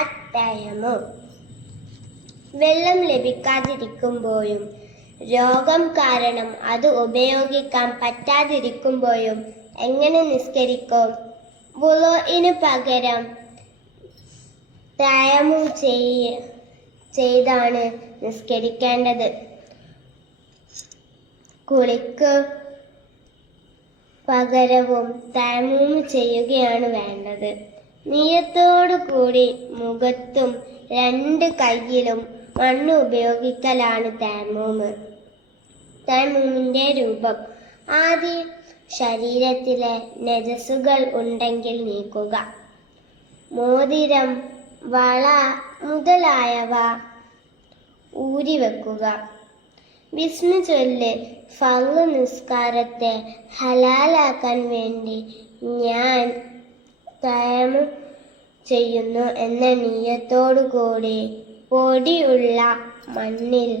അത്തയമോ വെള്ളം ലഭിക്കാതിരിക്കുമ്പോഴും രോഗം കാരണം അത് ഉപയോഗിക്കാൻ പറ്റാതിരിക്കുമ്പോഴും എങ്ങനെ നിസ്കരിക്കും? വുളോയിന് പകരം തയമു ചെയ്യ ചെയ്താണ് നിസ്കരിക്കേണ്ടത്. കുളിക്ക് പകരവും തയമു ചെയ്യുകയാണ് വേണ്ടത്. നീയത്തോടു കൂടി മുഖത്തും രണ്ട് കൈയിലും മണ്ണ് ഉപയോഗിക്കലാണ് തയമൂമ് തയമൂമിന്റെ രൂപം. ആദ്യം ശരീരത്തിലെ നജസുകൾ ഉണ്ടെങ്കിൽ നീക്കുക. മോതിരം വള മുതലായവ ഊരിവെക്കുക വിഷ്ണു ചൊല്ല് ഫള്ള് നിസ്കാരത്തെ ഹലാലാക്കാൻ വേണ്ടി ഞാൻ തയമു ചെയ്യുന്നു എന്ന നീയത്തോടു കൂടി പൊടിയുള്ള മണ്ണിൽ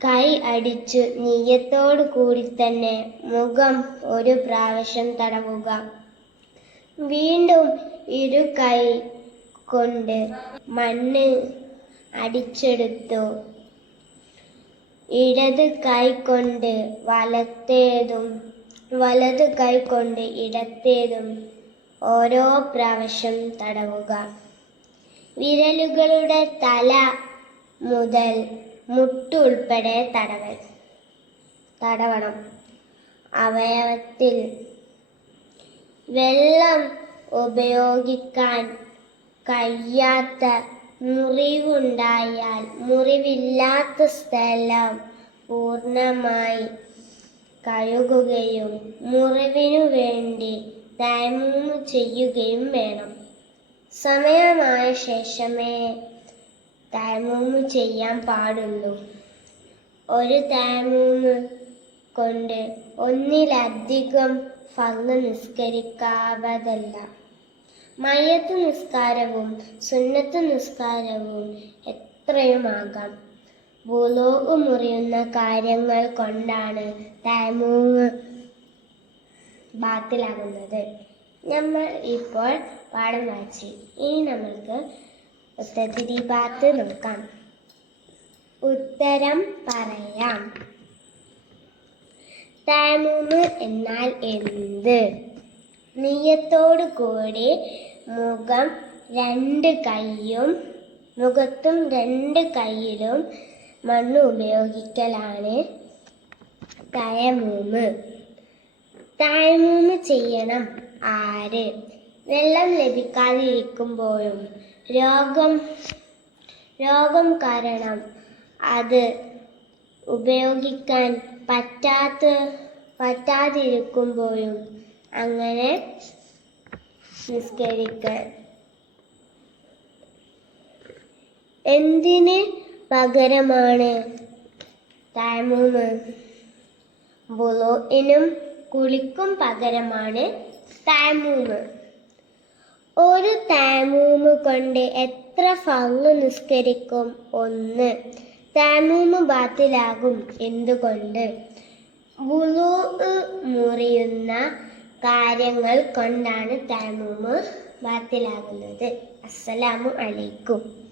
കൈ അടിച്ചു നീയത്തോടു കൂടി തന്നെ മുഖം ഒരു പ്രാവശ്യം തടവുക. വീണ്ടും ഇരു കൈ കൊണ്ട് മണ്ണ് അടിച്ചെടുത്തു. ഇടത് കൈ കൊണ്ട് വലത്തേതും വലത് കൈ കൊണ്ട് ഇടത്തേതും ഓരോ പ്രാവശ്യം തടവുക. വിരലുകളുടെ തല മുതൽ മുട്ടുൾപ്പെടെ തടവൽ തടവണം. അവയവത്തിൽ വെള്ളം ഉപയോഗിക്കാൻ കഴിയാത്ത മുറിവുണ്ടായാൽ മുറിവില്ലാത്ത സ്ഥലം പൂർണമായി കഴുകുകയും മുറിവിനു വേണ്ടി തൈമൂമ് ചെയ്യുകയും വേണം. സമയമായ ശേഷമേ തൈമൂമ് ചെയ്യാൻ പാടുള്ളൂ. ഒരു തൈമൂമ് കൊണ്ട് ഒന്നിലധികം ഫങ്ങ് നിസ്കരിക്കാവതല്ല. മയ്യത്ത് നിസ്കാരവും സുന്നത്ത് നിസ്കാരവും എത്രയുമാകാം? ഭൂലോക് മുറിയുന്ന കാര്യങ്ങൾ കൊണ്ടാണ് തൈമൂമ് ബാത്തിലാകുന്നത്. നമ്മൾ ഇപ്പോൾ പാഠം വായിച്ചു. ഇനി നമ്മൾക്ക് ഉത്തരത്തിരി ബാത്ത് നോക്കാം. ഉത്തരം പറയാം. തൈമൂമ് എന്നാൽ എന്ത്? നെയ്യത്തോടു കൂടി മുഖം രണ്ട് കൈയും മുഖത്തും രണ്ട് കൈയിലും മണ്ണ് ഉപയോഗിക്കലാണ് തയമൂമ് തയമൂമ് ചെയ്യണം. ആര്? വെള്ളം ലഭിക്കാതിരിക്കുമ്പോഴും. രോഗം രോഗം കാരണം അത് ഉപയോഗിക്കാൻ പറ്റാത്ത പറ്റാതിരിക്കുമ്പോഴും അങ്ങനെ നിസ്കരിക്കാൻ. എന്തിന് പകരമാണ്? തൈമൂമ് ബുലോയിനും കുളിക്കും പകരമാണ് താമൂമ്. ഒരു താമൂമ് കൊണ്ട് എത്ര ഫങ്ങ് നിസ്കരിക്കും? ഒന്ന്. താമൂമ് ബാത്തിലാകും എന്തുകൊണ്ട്? മുറിയുന്ന കാര്യങ്ങൾ കൊണ്ടാണ് താമൂമ് ബാത്തിലാകുന്നത്. അസ്സലാമു അലൈക്കും.